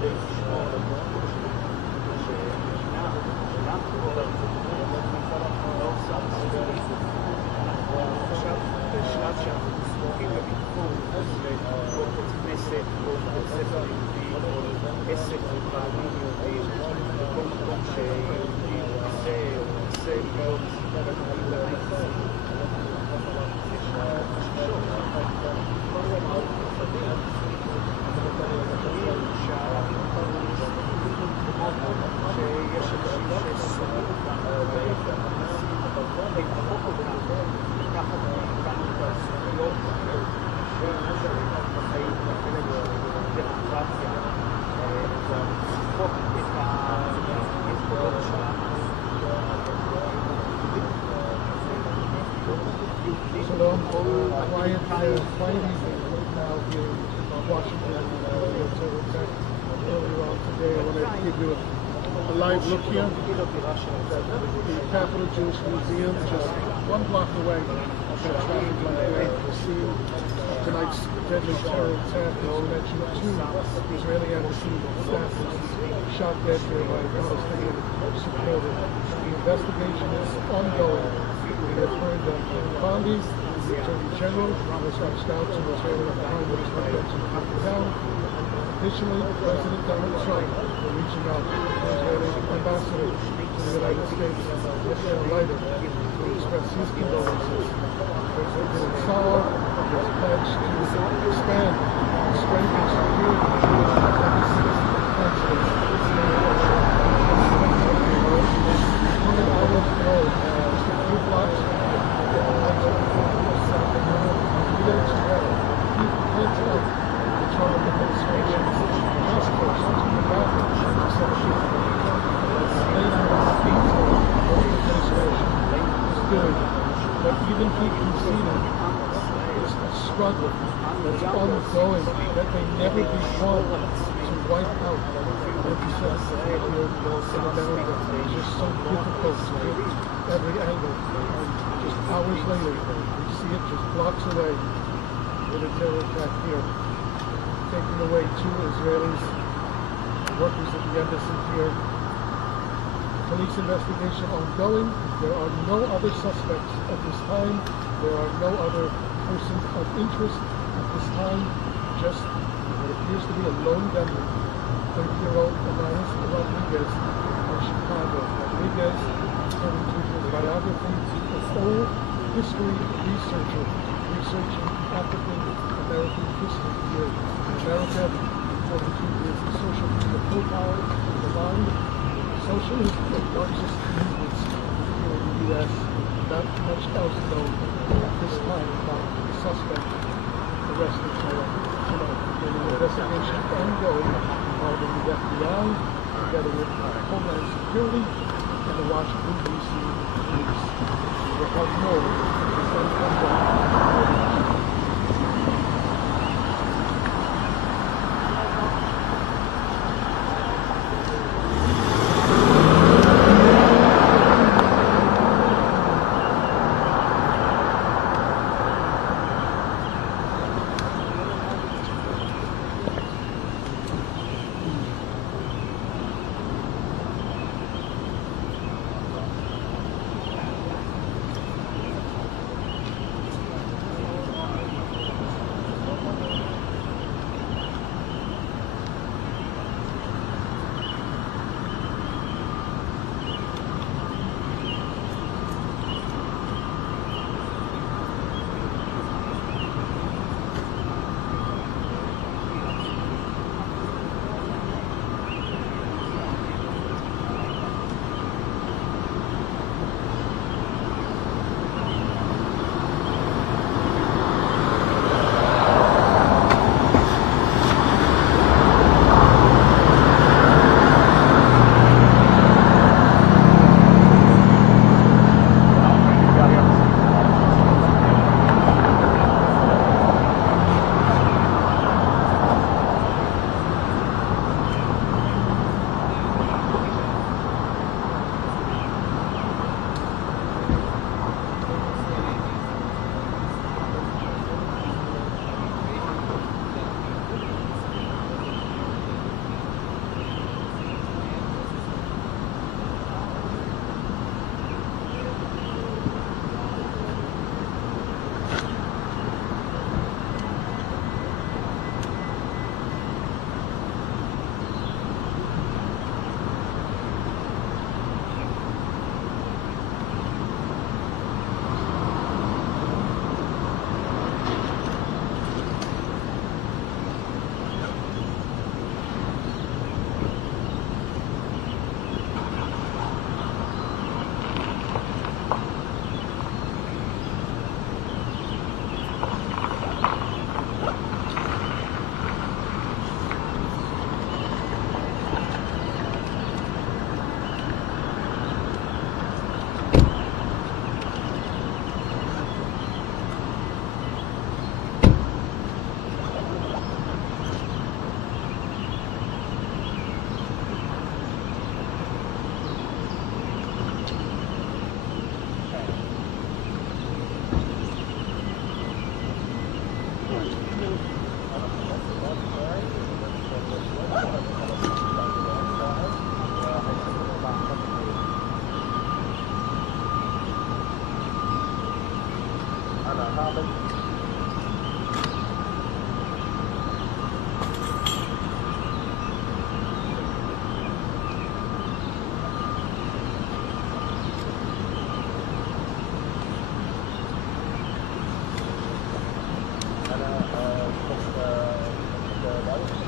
Quiet evening now here in Washington. Earlier on today, I want to give you a live look here. The Capitol Jewish Museum, just 1 block away from traffic light there. The scene of tonight's deadly terror attack. As I mentioned, 2 Israeli embassy staffers shot dead there by Palestinian supporters. The investigation is ongoing. We have heard that Bondi, the Attorney General, has reached out to Israeli Prime Minister Benjamin Netanyahu. Additionally, President Donald Trump reaching out to the Israeli ambassador to the United States, Israel Leiter, to express his condolences. There's been sorrow, there's a pledge to expand and strengthen security of the Jewish embassy consulates. Coming out of the road, just a few blocks but even he conceded it's a struggle that's ongoing that may never be won to wipe out anti-Semitism in America. It's just so difficult to get every angle. And just hours later, we see it just blocks away with a terror attack here, taking away 2 Israelis, workers at the embassy here. Police investigation ongoing. There are no other suspects at this time. There are no other persons of interest at this time. Just what appears to be a lone gunman, 30-year-old Elias Rodriguez from Chicago. Rodriguez, according to his biography, an old history researcher, researching African-American history here in America. According to his social media profile, aligned socialist and Marxist movements here in the U.S. Not much else known at this time about the suspect arrested tonight. An investigation ongoing involving the FBI, together with Homeland Security and the Washington, D.C. police. We will have more as the sun comes up.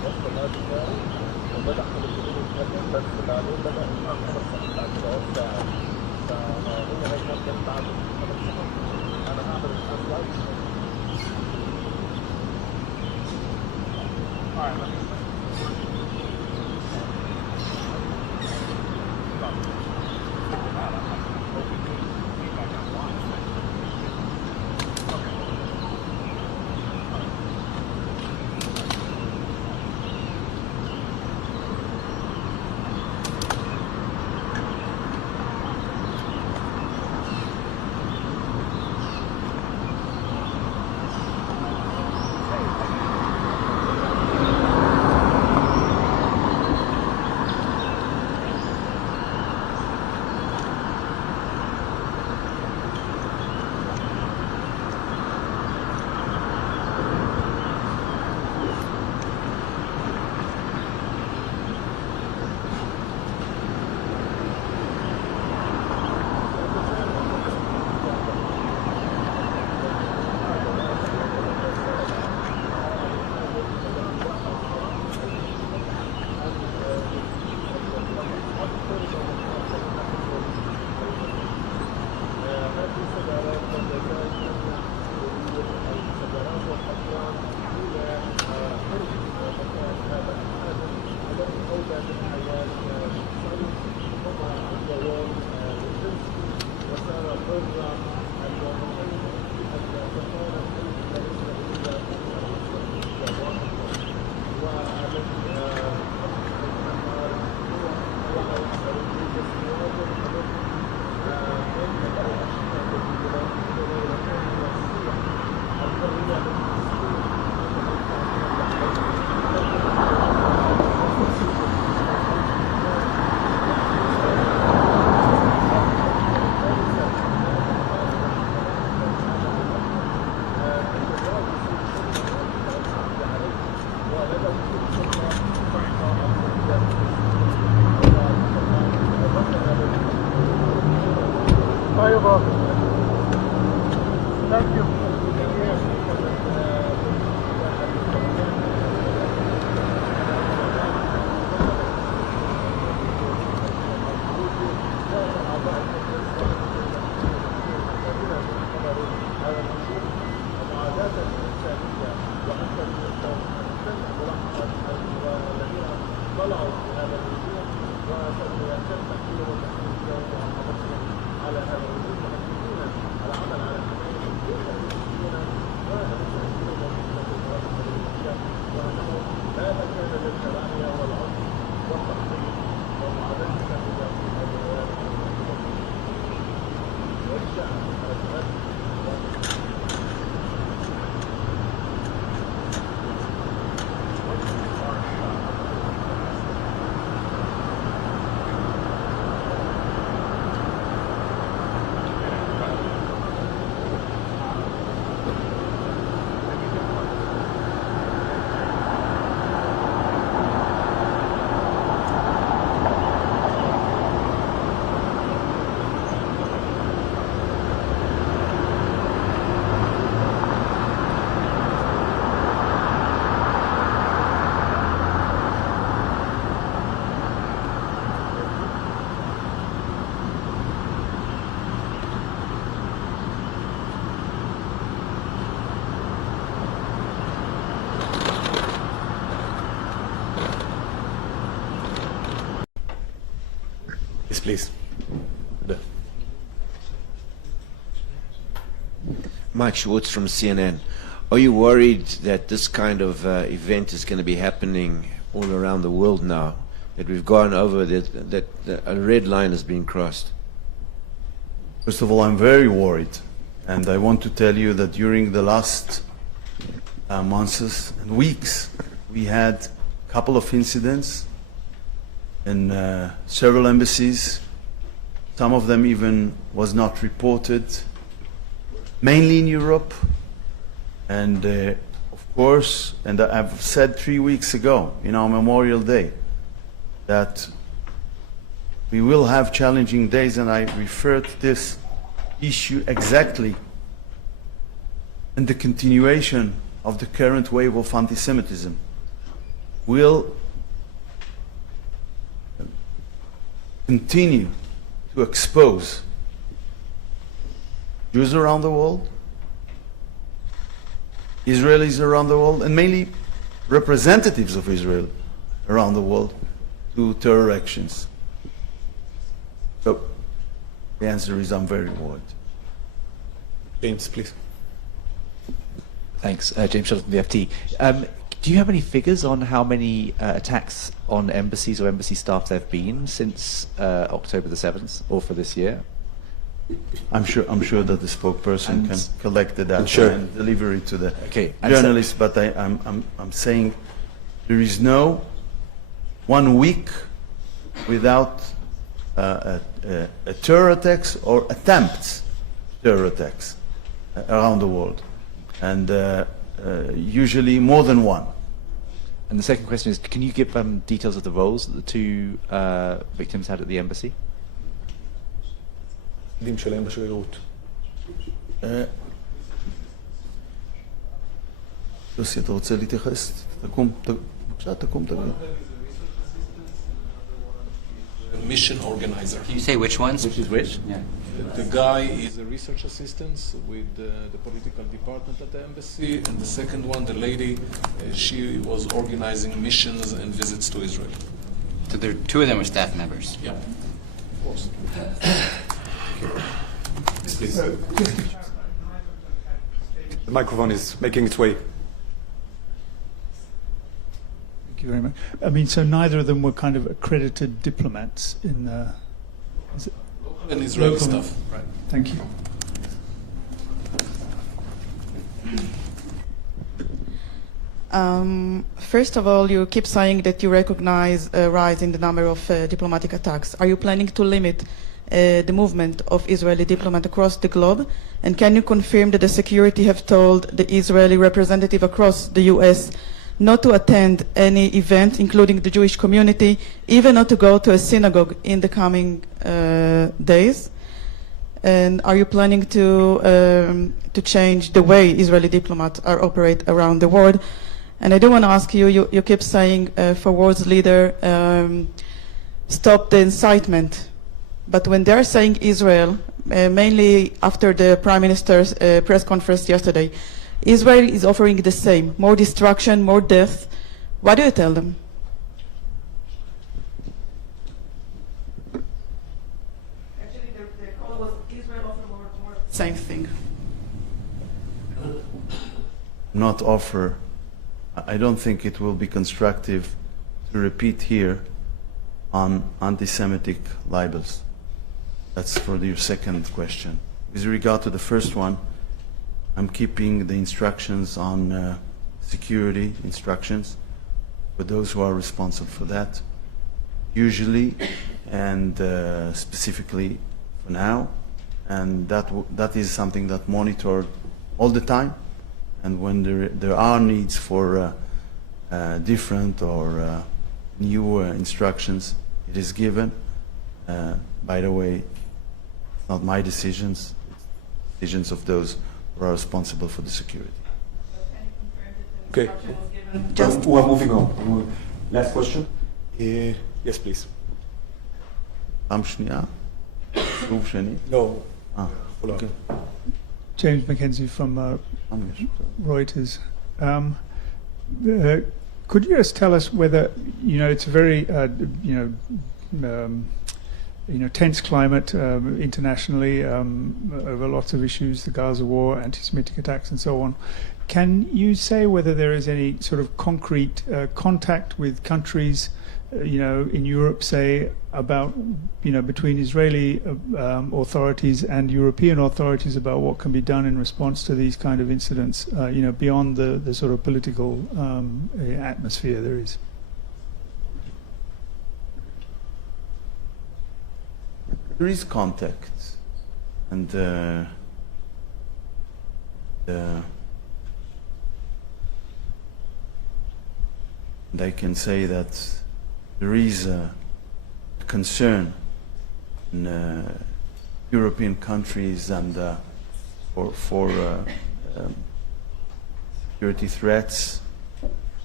وصل هذا الثاني وبدأ فلسطين يتكلم بس بعدين بدأ يفهم 5 ساعات بعد 3 ساعات فهي هي كانت بعد 5 ساعات أنا هعمل السلايد. Thank you. Yes, please. Mike Schwartz from CNN. Are you worried that this kind of event is going to be happening all around the world now? That we've gone over, that a red line has been crossed? First of all, I'm very worried. And I want to tell you that during the last months and weeks, we had a couple of incidents in several embassies. Some of them even was not reported, mainly in Europe. And of course, and I've said 3 weeks ago, in our Memorial Day, that we will have challenging days, and I referred to this issue exactly in the continuation of the current wave of anti-Semitism. will continue to expose Jews around the world, Israelis around the world, and mainly representatives of Israel around the world to terror actions. So the answer is I'm very worried. James, please. Thanks. James Shutter from the FT. Do you have any figures on how many attacks on embassies or embassy staff there have been since October the 7th, or for this year? I'm sure that the spokesperson can collect the data Sure. and deliver it to the Okay. journalists, but I'm saying there is no 1 week without a terror attacks or attempts terror attacks around the world, and usually more than one. And the second question is, can you give details of the roles that the two victims had at the embassy? תפקידים שלהם בשגרירות. יוסי, אתה רוצה להתייחס? בבקשה, תקום, תגיד. Mission organizer. Can you say which ones? Which is which? Yeah. The guy is a research assistant with the political department at the embassy, and the second one, the lady, she was organizing missions and visits to Israel. So there, two of them were staff members. Yeah, of course. Yes, please. The microphone is making its way. Thank you very much. I mean, so neither of them were kind of accredited diplomats in is it And Israeli local- stuff. Right. Thank you. First of all, you keep saying that you recognize a rise in the number of diplomatic attacks. Are you planning to limit the movement of Israeli diplomats across the globe? And can you confirm that the security have told the Israeli representative across the U.S. not to attend any event, including the Jewish community, even not to go to a synagogue in the coming days? And are you planning to change the way Israeli diplomats are operate around the world? And I do want to ask you, you keep saying for world's leader, stop the incitement. But when they're saying Israel, mainly after the Prime Minister's press conference yesterday, Israel is offering the same, more destruction, more death. What do you tell them? Actually, the call was Israel offer more same thing. Not offer. I don't think it will be constructive to repeat here on anti-Semitic libels. That's for your second question. With regard to the first one, I'm keeping the instructions on security instructions for those who are responsible for that, usually and specifically for now, and that is something that monitored all the time. And when there are needs for different or new instructions, it is given. By the way, it's not my decisions, it's decisions of those who are responsible for the security. Okay. Just We're moving on. Last question. Yes, please. פעם שנייה? סיבוב שני? No. אוקיי. James Mackenzie from Reuters. Could you just tell us whether, it's a very, tense climate internationally over lots of issues, the Gaza war, anti-Semitic attacks, and so on. Can you say whether there is any sort of concrete contact with countries, in Europe, say, about, between Israeli authorities and European authorities about what can be done in response to these kind of incidents, beyond the sort of political atmosphere there is? There is contact, and and I can say that there is a concern in European countries and for security threats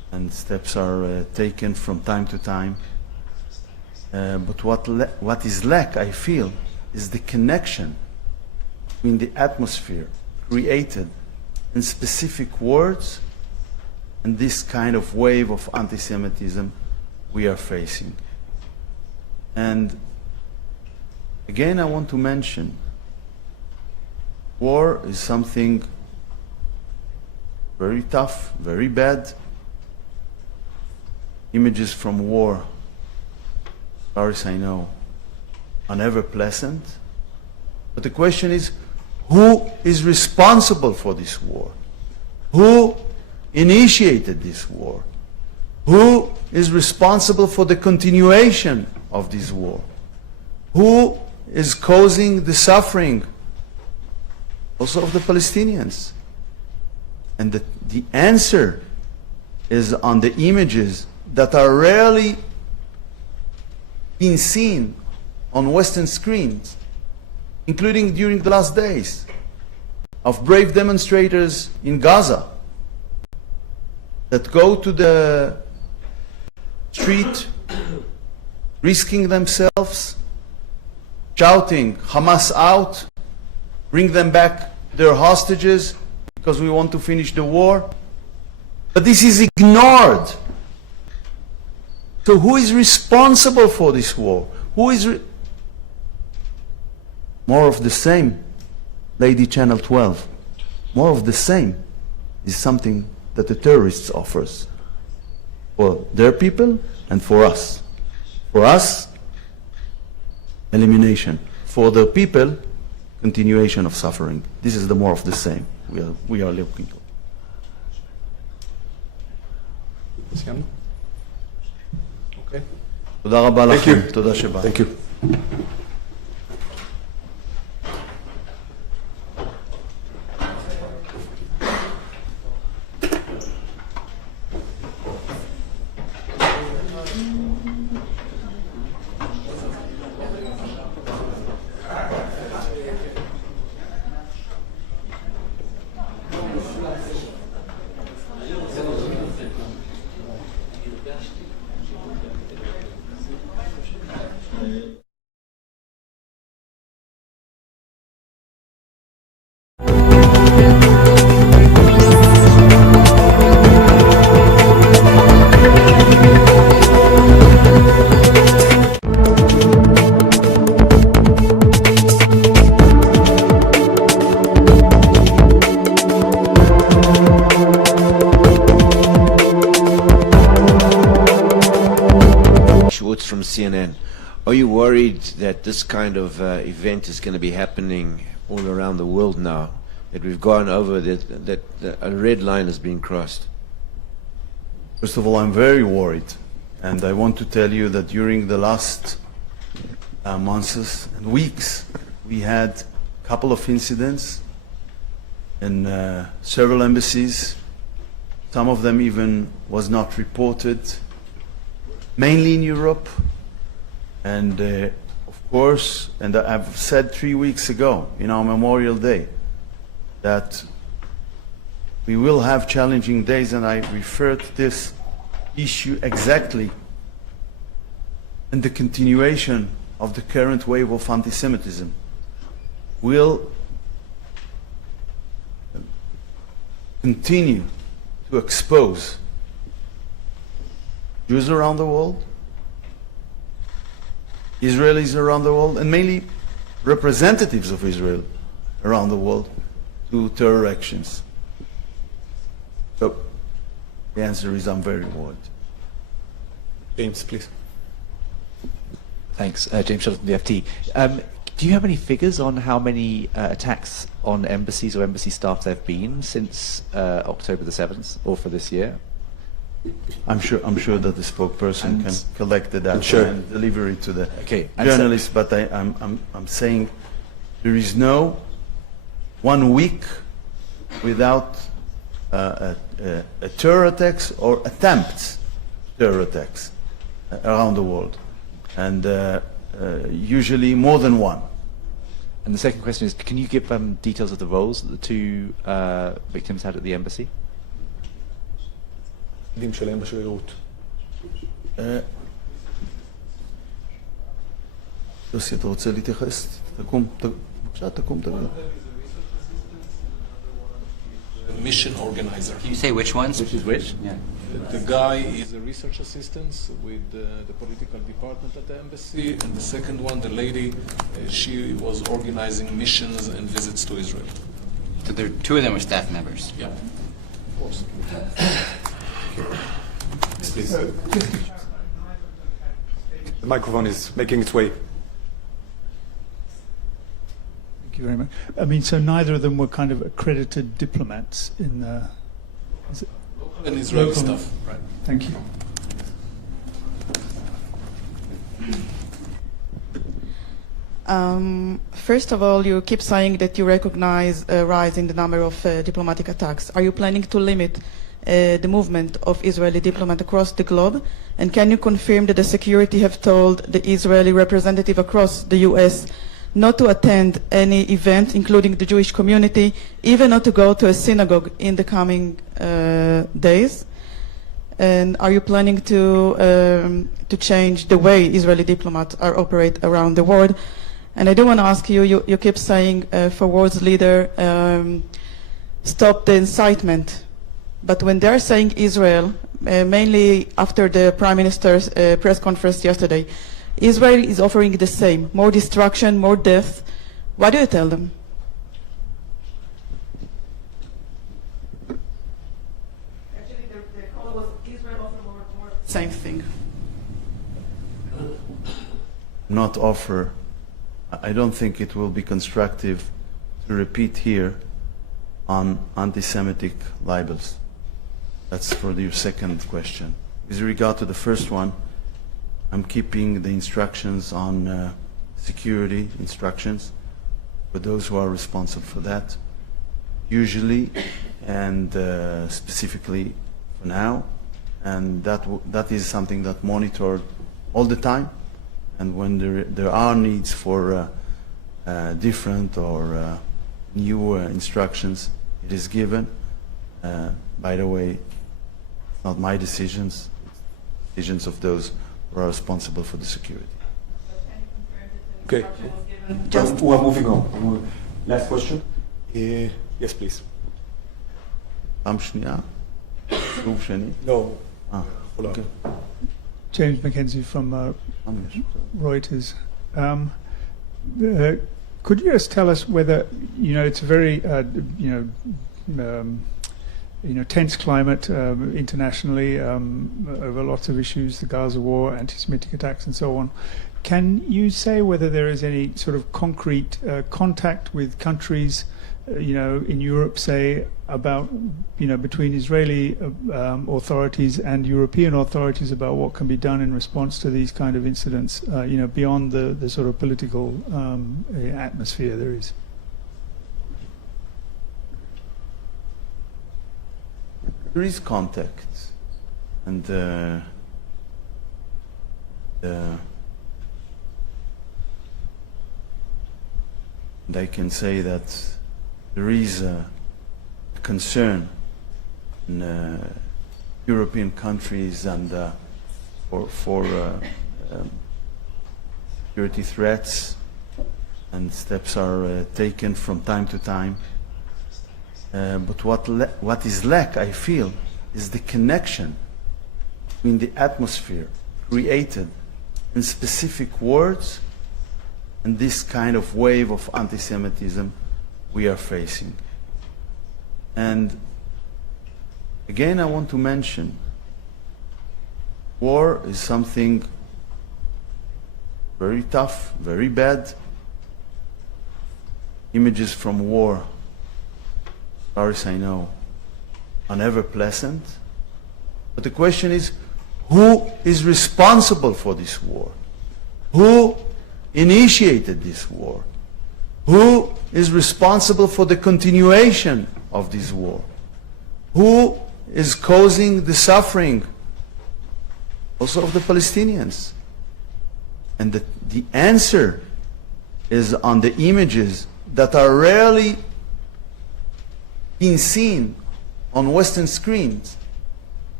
and steps are taken from time to time. But what is lack, I feel, is the connection between the atmosphere created in specific words and this kind of wave of anti-Semitism we are facing. And again, I want to mention, war is something very tough, very bad. Images from war, as far as I know, are never pleasant. But the question is, who is responsible for this war? Who initiated this war? Who is responsible for the continuation of this war? Who is causing the suffering also of the Palestinians? And the answer is on the images that are rarely being seen on Western screens, including during the last days, of brave demonstrators in Gaza that go to the street, risking themselves, shouting, "Hamas out, bring them back their hostages because we want to finish the war." But this is ignored. So who is responsible for this war? Who is more of the same, Lady Channel 12. More of the same is something that the terrorists offers for their people and for us. For us, elimination. For the people, continuation of suffering. This is the more of the same we are looking for. סיימנו? אוקיי. תודה רבה לכם. תודה שבאת. Thank you. From CNN. Are you worried that this kind of event is going to be happening all around the world now? That we've gone over, that a red line has been crossed? First of all, I'm very worried. And I want to tell you that during the last months and weeks, we had a couple of incidents in several embassies. Some of them even was not reported, mainly in Europe. And of course, and I've said 3 weeks ago, in our Memorial Day, that we will have challenging days, and I referred to this issue exactly in the continuation of the current wave of anti-Semitism will continue to expose Jews around the world, Israelis around the world, and mainly representatives of Israel around the world to terror actions. So the answer is I'm very worried. James, please. Thanks. James Shutter from the FT. Do you have any figures on how many attacks on embassies or embassy staff there have been since October the 7th, or for this year? I'm sure that the spokesperson can collect the data and deliver it to the journalists. But I'm saying there is no 1 week without a terror attacks or attempts terror attacks around the world, and usually more than one. And the second question is, can you give details of the roles that the two victims had at the embassy? התפקידים שלהם בשגרירות. יוסי, אתה רוצה להתייחס? בבקשה, תקום, תגיד. Mission organizer. Can you say which ones? Which is which? Yeah. The guy is a research assistant with the political department at the embassy, and the second one, the lady, she was organizing missions and visits to Israel. So there, two of them were staff members. Yeah, of course. Yes, please. The microphone is making its way. Thank you very much. I mean, so neither of them were kind of accredited diplomats in the... And Israeli Local- stuff, right? Thank you. First of all, you keep saying that you recognize a rise in the number of diplomatic attacks. Are you planning to limit the movement of Israeli diplomats across the globe? And can you confirm that the security have told the Israeli representative across the U.S. not to attend any event, including the Jewish community, even not to go to a synagogue in the coming days? And are you planning to change the way Israeli diplomats are operate around the world? And I do want to ask you, you keep saying for world's leader, stop the incitement. But when they're saying Israel, mainly after the Prime Minister's press conference yesterday, Israel is offering the same, more destruction, more death. What do you tell them? Actually, the call was Israel offer more same thing. Not offer. I don't think it will be constructive to repeat here on anti-Semitic libels. That's for your second question. With regard to the first one, I'm keeping the instructions on security instructions for those who are responsible for that, usually and specifically for now, and that is something that monitored all the time. And when there are needs for different or new instructions, it is given. By the way, it's not my decisions, it's decisions of those who are responsible for the security. Okay. Just We are moving on. Last question. Yes, please. פעם שנייה? סיבוב שני? No. אוקיי. James Mackenzie from Reuters. Could you just tell us whether, it's a very, tense climate internationally over lots of issues, the Gaza war, anti-Semitic attacks and so on. Can you say whether there is any sort of concrete contact with countries, in Europe, say, about, between Israeli authorities and European authorities about what can be done in response to these kind of incidents, beyond the sort of political atmosphere there is? There is contact, and and I can say that there is a concern in European countries and for security threats, and steps are taken from time to time. But what is lack, I feel, is the connection between the atmosphere created in specific words and this kind of wave of anti-Semitism we are facing. And again, I want to mention, war is something very tough, very bad. Images from war, as far as I know, are never pleasant. But the question is, who is responsible for this war? Who initiated this war? Who is responsible for the continuation of this war? Who is causing the suffering also of the Palestinians? And the answer is on the images that are rarely being seen on Western screens.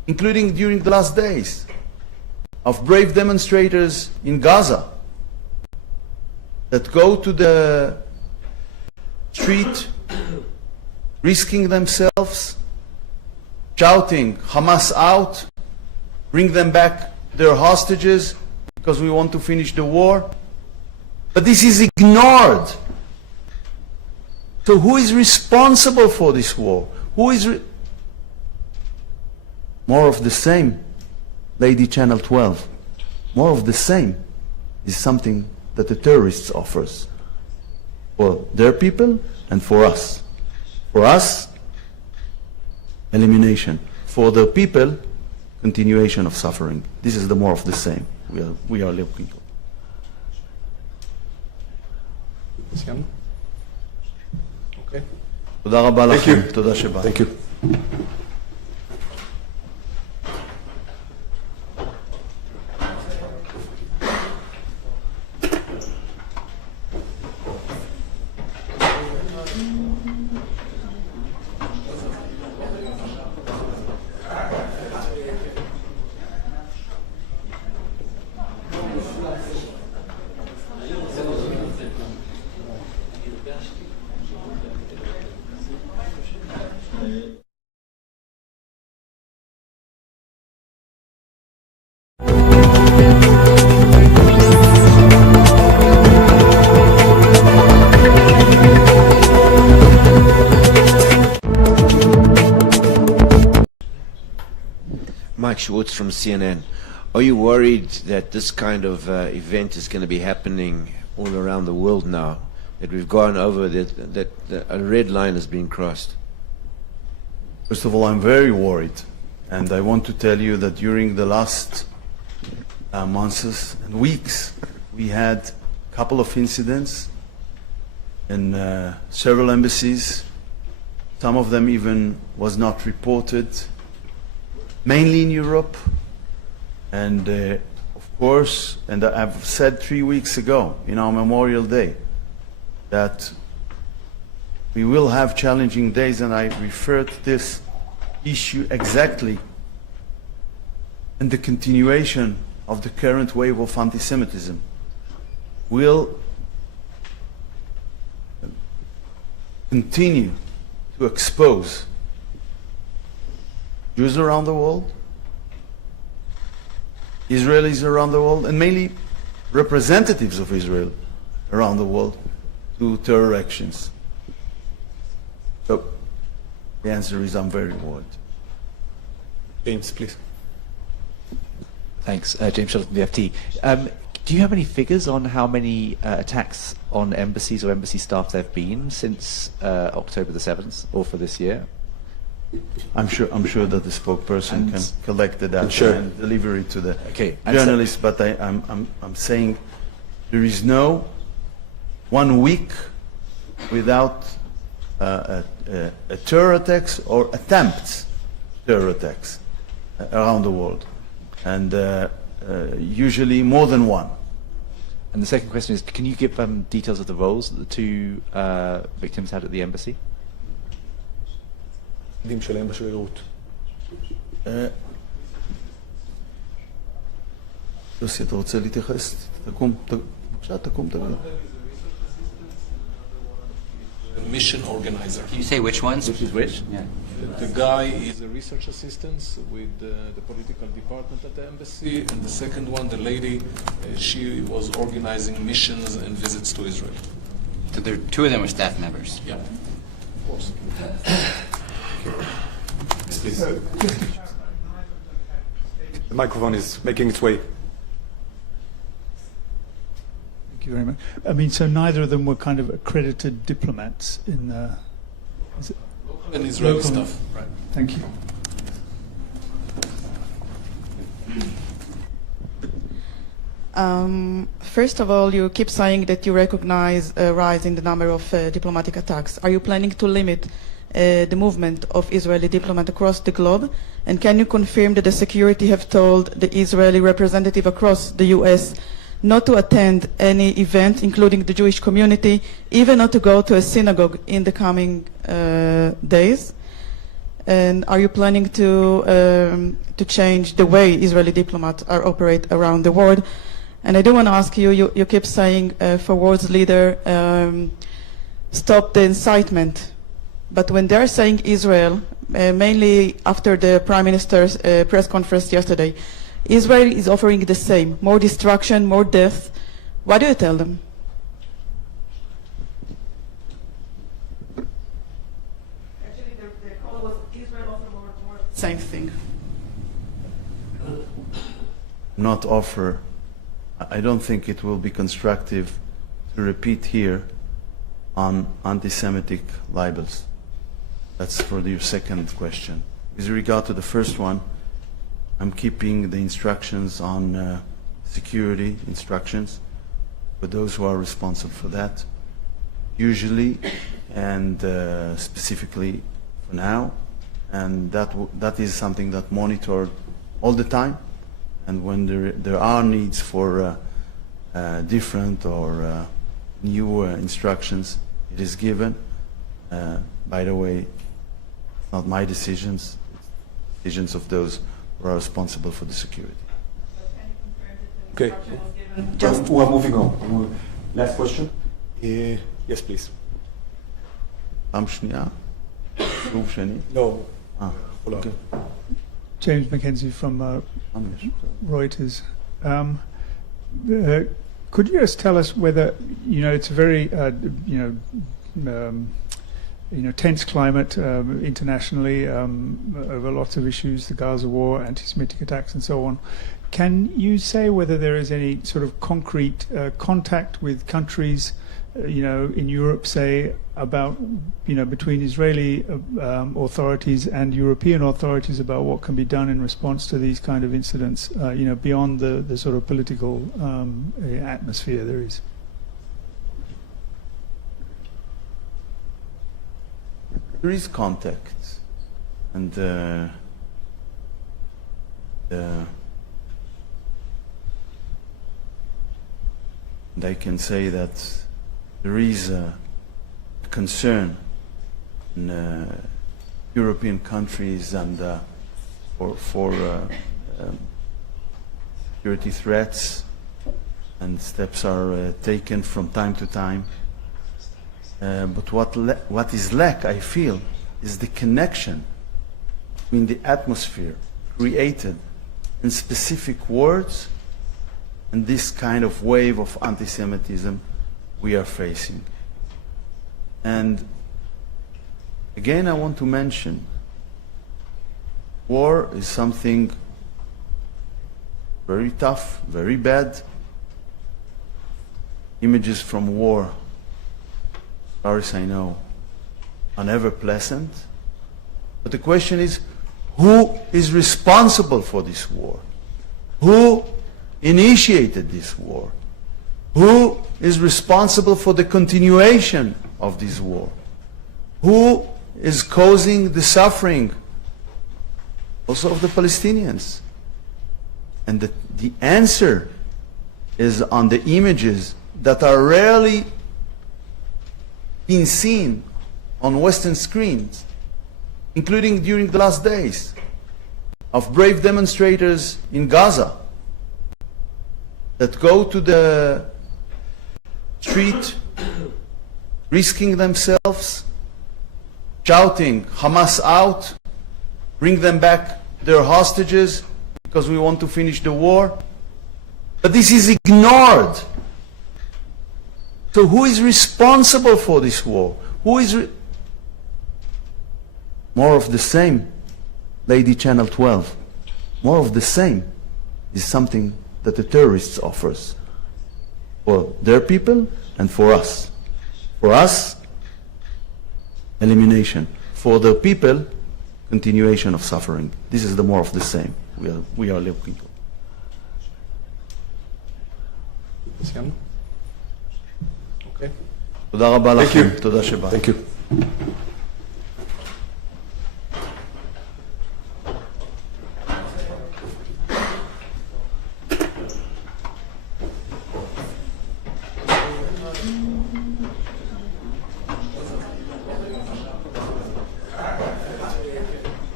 including during the last days, of brave demonstrators in Gaza that go to the street, risking themselves, shouting, Hamas out, bring them back their hostages because we want to finish the war. But this is ignored. So who is responsible for this war? Who is more of the same, Lady Channel 12. More of the same is something that the terrorists offers for their people and for us. For us, elimination. For the people, continuation of suffering. This is the more of the same we are looking for. סיימנו? אוקיי. תודה רבה לכם. תודה שבאת. Thank you. Schwartz from CNN. Are you worried that this kind of event is going to be happening all around the world now? That we've gone over, that a red line has been crossed? First of all, I'm very worried. And I want to tell you that during the last months and weeks, we had a couple of incidents in several embassies. Some of them even was not reported, mainly in Europe. And of course, and I've said 3 weeks ago, in our Memorial Day, that we will have challenging days, and I refer to this issue exactly in the continuation of the current wave of anti-Semitism. Will continue to expose Jews around the world, Israelis around the world, and mainly representatives of Israel around the world to terror actions. So the answer is I'm very worried. James, please. Thanks. James Shelton, the FT. Do you have any figures on how many attacks on embassies or embassy staff there have been since October the 7th, or for this year? I'm sure that the spokesperson can collect the data and deliver it to the journalists. But I'm saying there is no 1 week without a terror attacks or attempts terror attacks around the world, and usually more than one. And the second question is, can you give details of the roles that the two victims had at the embassy? דים שלהם בשגרירות. יוסי, אתה רוצה להתייחס? תקום, בבקשה, תקום, תגיד. The mission organizer. Can you say which ones? Which is which? Yeah. The guy is a research assistant with the political department at the embassy, and the second one, the lady, she was organizing missions and visits to Israel. So there, two of them were staff members. Yeah, of course. Please. The microphone is making its way. Thank you very much. I mean, so neither of them were kind of accredited diplomats in the... Is it? And Israeli Local. stuff, right. Thank you. First of all, you keep saying that you recognize a rise in the number of diplomatic attacks. Are you planning to limit the movement of Israeli diplomats across the globe? And can you confirm that the security have told the Israeli representative across the US not to attend any event, including the Jewish community, even not to go to a synagogue in the coming days? And are you planning to change the way Israeli diplomats are operate around the world? And I do want to ask you, you keep saying for world's leader, stop the incitement. But when they're saying Israel, mainly after the Prime Minister's press conference yesterday, Israel is offering the same, more destruction, more death. What do you tell them? Actually, the call was Israel offer more same thing. Not offer. I don't think it will be constructive to repeat here on anti-Semitic libels. That's for your second question. With regard to the first one, I'm keeping the instructions on security instructions for those who are responsible for that, usually and specifically for now, and that is something that monitored all the time. And when there are needs for different or new instructions, it is given. By the way, it's not my decisions, it's decisions of those who are responsible for the security. Okay. Just we're moving on. Last question. Yes, please. פעם שנייה? סיבוב שני? No. Okay. James Mackenzie from Reuters. Could you just tell us whether, it's a very, tense climate internationally over lots of issues, the Gaza war, anti-Semitic attacks and so on. Can you say whether there is any sort of concrete contact with countries, in Europe, say, about, between Israeli authorities and European authorities about what can be done in response to these kind of incidents, beyond the sort of political atmosphere there is? There is contact, and and I can say that there is a concern in European countries and for security threats, and steps are taken from time to time. But what is lack, I feel, is the connection between the atmosphere created in specific words and this kind of wave of anti-Semitism we are facing. And again, I want to mention, war is something very tough, very bad. Images from war, as far as I know, are never pleasant. But the question is, who is responsible for this war? Who initiated this war? Who is responsible for the continuation of this war? Who is causing the suffering also of the Palestinians? And the answer is on the images that are rarely being seen on Western screens, including during the last days, of brave demonstrators in Gaza that go to the street, risking themselves, shouting, "Hamas out, bring them back their hostages because we want to finish the war." But this is ignored. So who is responsible for this war? Who is more of the same, Lady Channel 12. More of the same is something that the terrorists offers for their people and for us. For us, elimination. For the people, continuation of suffering. This is the more of the same we are looking for. Okay. תודה רבה לכם. תודה שבאת. Thank you.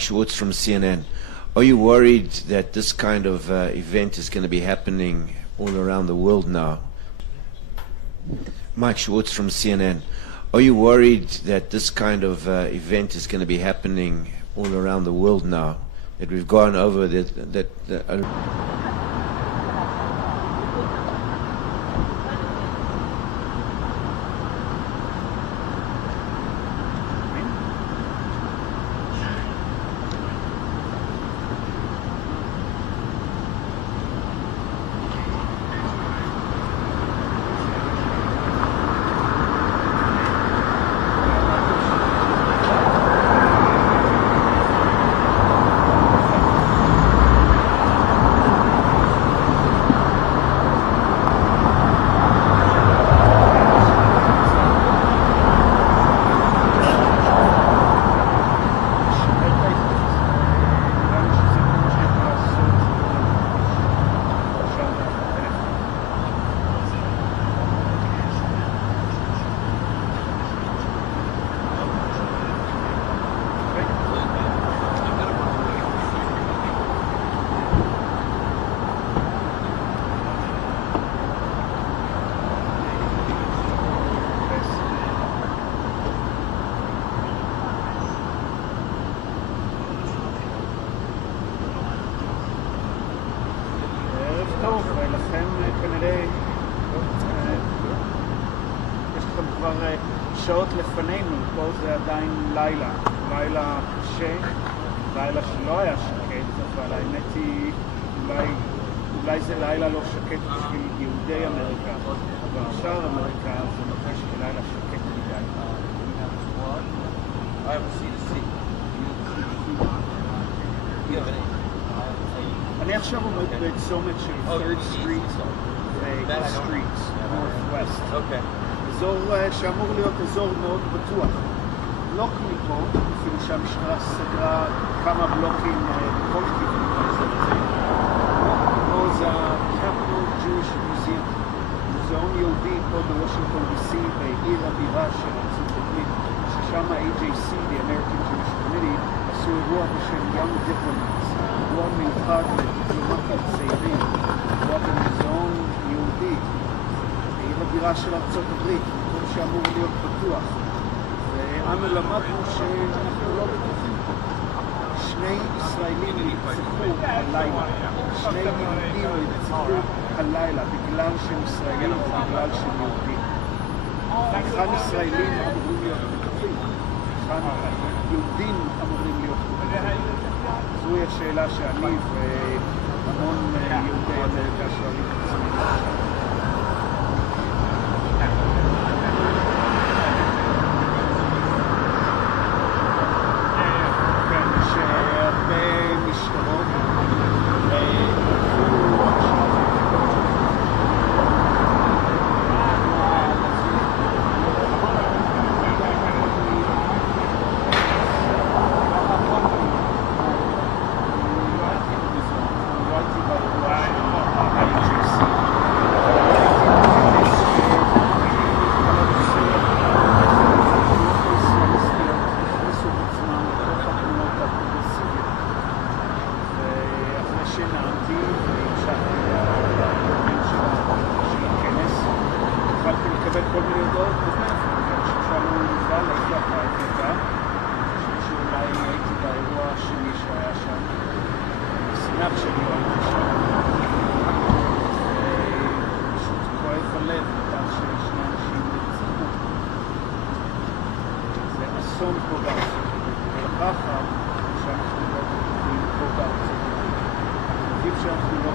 Schwartz from CNN. Are you worried that this kind of event is going to be happening all around the world now? Mike Schwartz from CNN. Are you worried that this kind of event is going to be happening all around the world now? That we've gone over שעות לפנינו, פה זה עדיין לילה, לילה קשה, לילה שלא היה שקט, אבל האמת היא, אולי זה לילה לא שקט בשביל יהודי אמריקה, אבל שאר אמריקה זה מרגיש כלילה שקט מדי. אני עכשיו עומד בצומת של 3rd Street ו-East Street, Northwest. אזור שאמור להיות אזור מאוד בטוח. בלוק מפה, אפילו שהמשטרה סגרה כמה בלוקים בכל כיוון באזור הזה. פה זה ה-Capital Jewish Museum, מוזיאון יהודי פה בוושינגטון DC, בעיר הבירה של ארצות הברית, ששם ה-AJC, the American Jewish Committee, עשו אירוע בשם Young Diplomats, אירוע מיוחד לדיפלומטים צעירים, אירוע במוזיאון יהודי. בבירה של ארצות הברית, מקום שאמור להיות פתוח. ואנו למדנו שאנחנו לא בטוחים. 2 ישראלים נרצחו הלילה. 2 יהודים נרצחו הלילה, בגלל שהם ישראלים או בגלל שהם יהודים. היכן ישראלים אמורים להיות בטוחים? היכן יהודים אמורים להיות בטוחים? זוהי השאלה שאני והמון יהודי אמריקה שואלים את עצמנו. שאנחנו לא יכולים פה בארצות הברית. שאנחנו